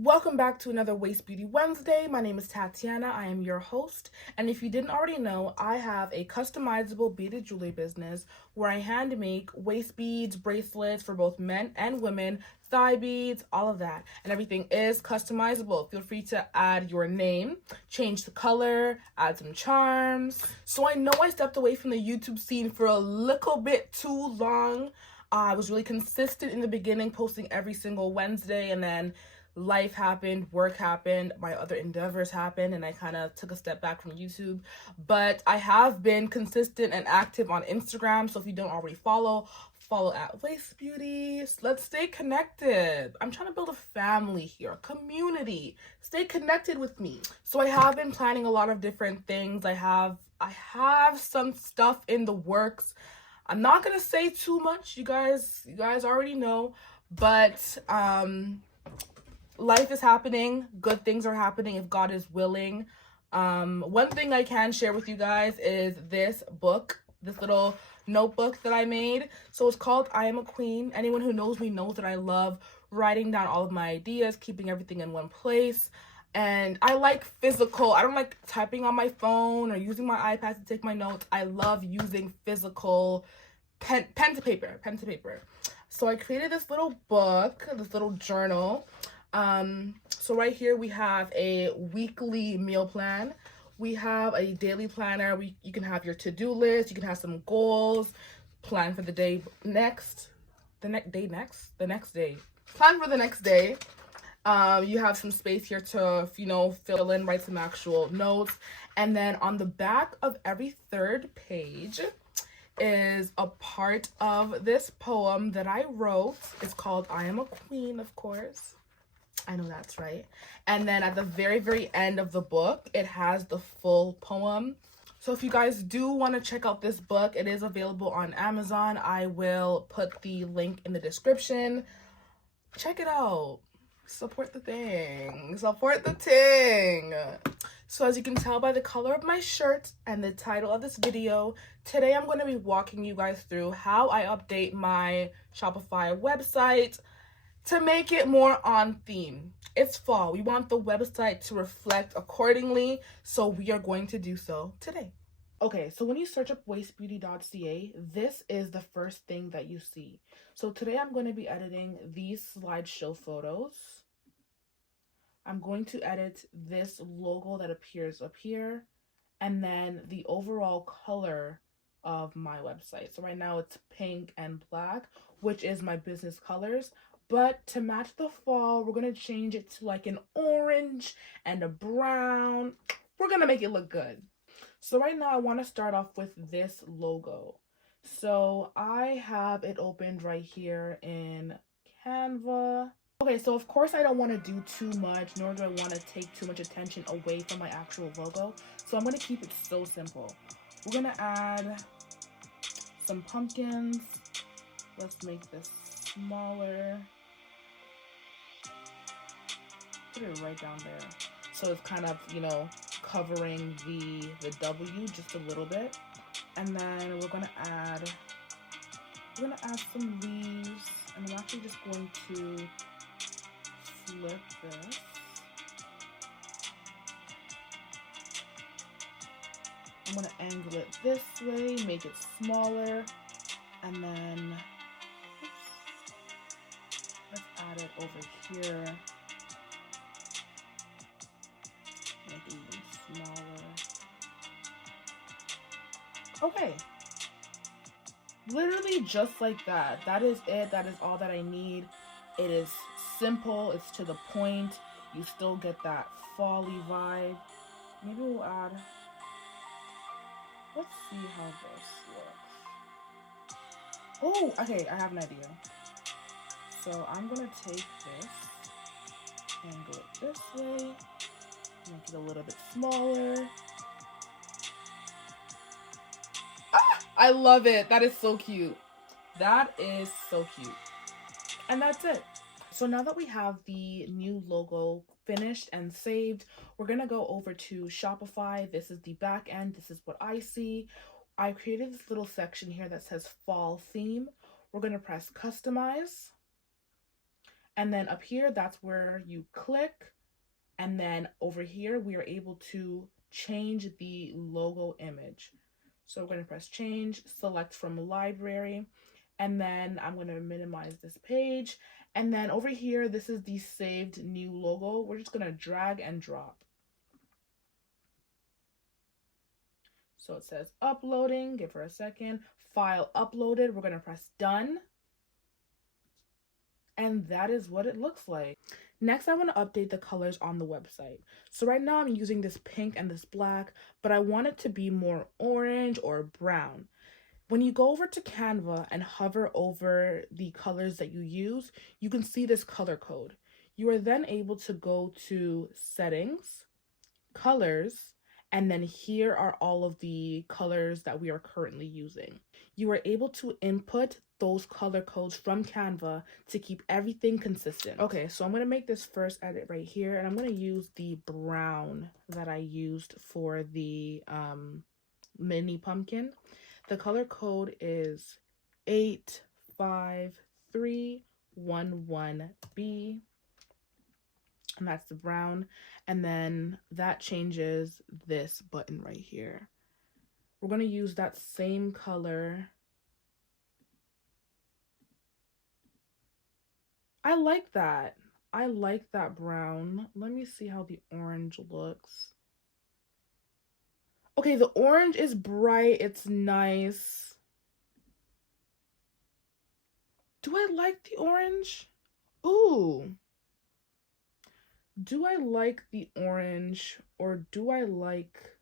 Welcome back to another Waist Beauty Wednesday. My name is Tatiana. I am your host. And if you didn't already know, I have a customizable beaded jewelry business where I hand make waist beads, bracelets for both men and women, thigh beads, all of that. And everything is customizable. Feel free to add your name, change the color, add some charms. So I know I stepped away from the YouTube scene for a little bit too long. I was really consistent in the beginning, posting every single Wednesday, and then life happened, work happened, my other endeavors happened, and I kind of took a step back from YouTube. But I have been consistent and active on Instagram, so if you don't already follow at Waist Beauty. Let's stay connected. I'm trying to build a family here, a community. Stay connected with me. So I have been planning a lot of different things. I have some stuff in the works. I'm not gonna say too much. You guys already know, but life is happening. Good things are happening if God is willing. One thing I can share with you guys is this book, this little notebook that I made. So it's called I Am a Queen. Anyone who knows me knows that I love writing down all of my ideas, keeping everything in one place. And I like physical. I don't like typing on my phone or using my iPad to take my notes. I love using physical pen to paper. So I created this little book, this little journal. So right here we have a weekly meal plan. We have a daily planner. You can have your to-do list. You can have some goals. Plan for the day next. The next day. Plan for the next day. You have some space here to, fill in, write some actual notes. And then on the back of every third page is a part of this poem that I wrote. It's called I Am a Queen, of course. I know that's right. And then at the very, very end of the book, it has the full poem. So if you guys do want to check out this book, it is available on Amazon. I will put the link in the description. Check it out. Support the thing. Support the ting. So as you can tell by the color of my shirt and the title of this video, today I'm going to be walking you guys through how I update my Shopify website to make it more on theme. It's fall. We want the website to reflect accordingly, so we are going to do so today. Okay, so when you search up waistbeauty.ca, this is the first thing that you see. So today I'm going to be editing these slideshow photos. I'm going to edit this logo that appears up here, and then the overall color of my website. So right now it's pink and black, which is my business colors. But to match the fall, we're going to change it to like an orange and a brown. We're going to make it look good. So right now I want to start off with this logo. So I have it opened right here in Canva. Okay, so of course I don't want to do too much, nor do I want to take too much attention away from my actual logo. So I'm going to keep it so simple. We're going to add some pumpkins. Let's make this smaller. Put it right down there. So it's kind of, covering the W just a little bit. And then we're gonna add some leaves, and I'm actually just going to flip this. I'm gonna angle it this way, make it smaller, and then let's add it over here. Make it even smaller. Okay. Literally just like that. That is it. That is all that I need. It is simple. It's to the point. You still get that fall-y vibe. Maybe we'll add... Let's see how this looks. Oh, okay. I have an idea. So I'm going to take this, angle it this way, make it a little bit smaller. Ah, I love it. That is so cute. That is so cute. And that's it. So now that we have the new logo finished and saved, we're going to go over to Shopify. This is the back end. This is what I see. I created this little section here that says fall theme. We're going to press customize. And then up here, that's where you click. And then over here, we are able to change the logo image. So we're going to press change, select from library, and then I'm going to minimize this page. And then over here, this is the saved new logo. We're just going to drag and drop. So it says uploading, give her a second. File uploaded, we're going to press done. And that is what it looks like. Next, I want to update the colors on the website. So right now I'm using this pink and this black, but I want it to be more orange or brown. When you go over to Canva and hover over the colors that you use, you can see this color code. You are then able to go to settings, colors, and then here are all of the colors that we are currently using. You are able to input those color codes from Canva to keep everything consistent. Okay, so I'm going to make this first edit right here, and I'm going to use the brown that I used for the mini pumpkin. The color code is 85311B. And that's the brown. And then that changes this button right here. We're going to use that same color. I like that. I like that brown. Let me see how the orange looks. Okay, the orange is bright. It's nice. Do I like the orange? Ooh. Do I like the orange or do I like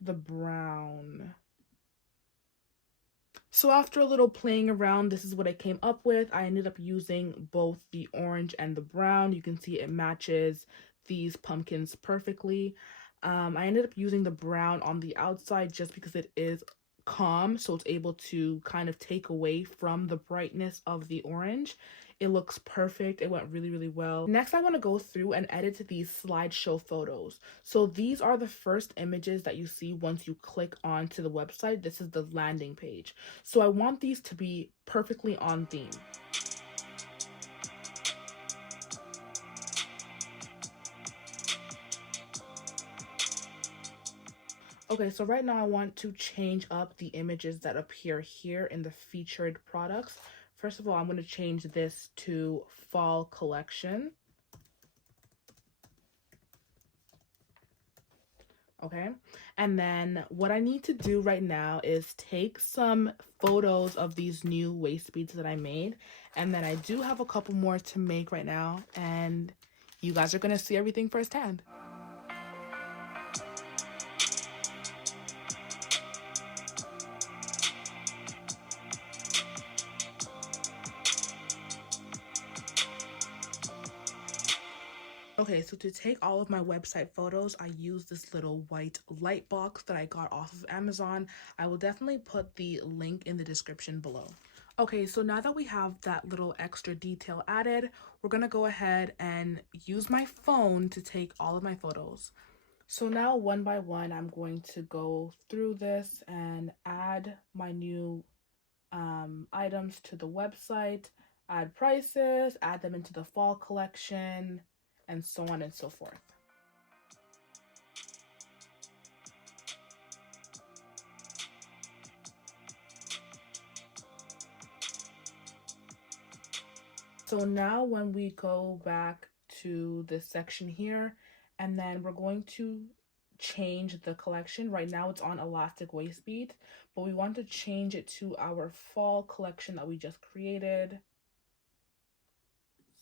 the brown? So after a little playing around, this is what I came up with. I ended up using both the orange and the brown. You can see it matches these pumpkins perfectly. I ended up using the brown on the outside just because it is calm, so it's able to kind of take away from the brightness of the orange. It looks perfect. It went really, really well. Next, I want to go through and edit these slideshow photos. So these are the first images that you see once you click onto the website. This is the landing page. So I want these to be perfectly on theme. Okay, so right now I want to change up the images that appear here in the featured products. First of all, I'm going to change this to fall collection. Okay, and then what I need to do right now is take some photos of these new waist beads that I made. And then I do have a couple more to make right now, and you guys are going to see everything firsthand. Okay, so to take all of my website photos, I use this little white light box that I got off of Amazon. I will definitely put the link in the description below. Okay, so now that we have that little extra detail added, we're gonna go ahead and use my phone to take all of my photos. So now one by one, I'm going to go through this and add my new items to the website, add prices, add them into the fall collection, and so on and so forth. So now when we go back to this section here, and then we're going to change the collection. Right now it's on elastic waist bead, but we want to change it to our fall collection that we just created.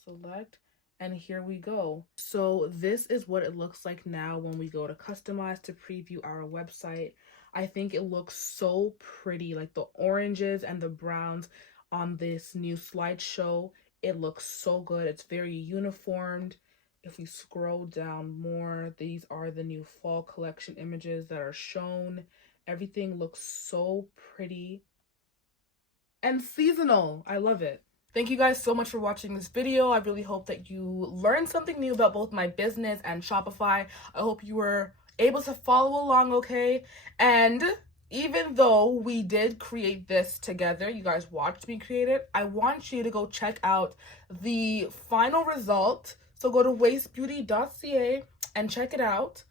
Select. And here we go. So this is what it looks like now when we go to customize to preview our website. I think it looks so pretty, like the oranges and the browns on this new slideshow. It looks so good. It's very uniformed. If we scroll down more, these are the new fall collection images that are shown. Everything looks so pretty and seasonal. I love it. Thank you guys so much for watching this video. I really hope that you learned something new about both my business and Shopify. I hope you were able to follow along, okay? And even though we did create this together, you guys watched me create it, I want you to go check out the final result. So go to waistbeauty.ca and check it out.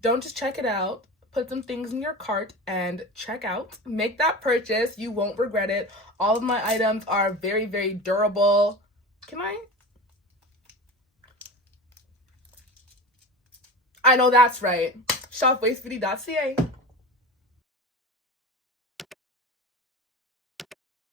Don't just check it out. Put some things in your cart and check out. Make that purchase. You won't regret it. All of my items are very, very durable. I know that's right. Shop waistbeauty.ca.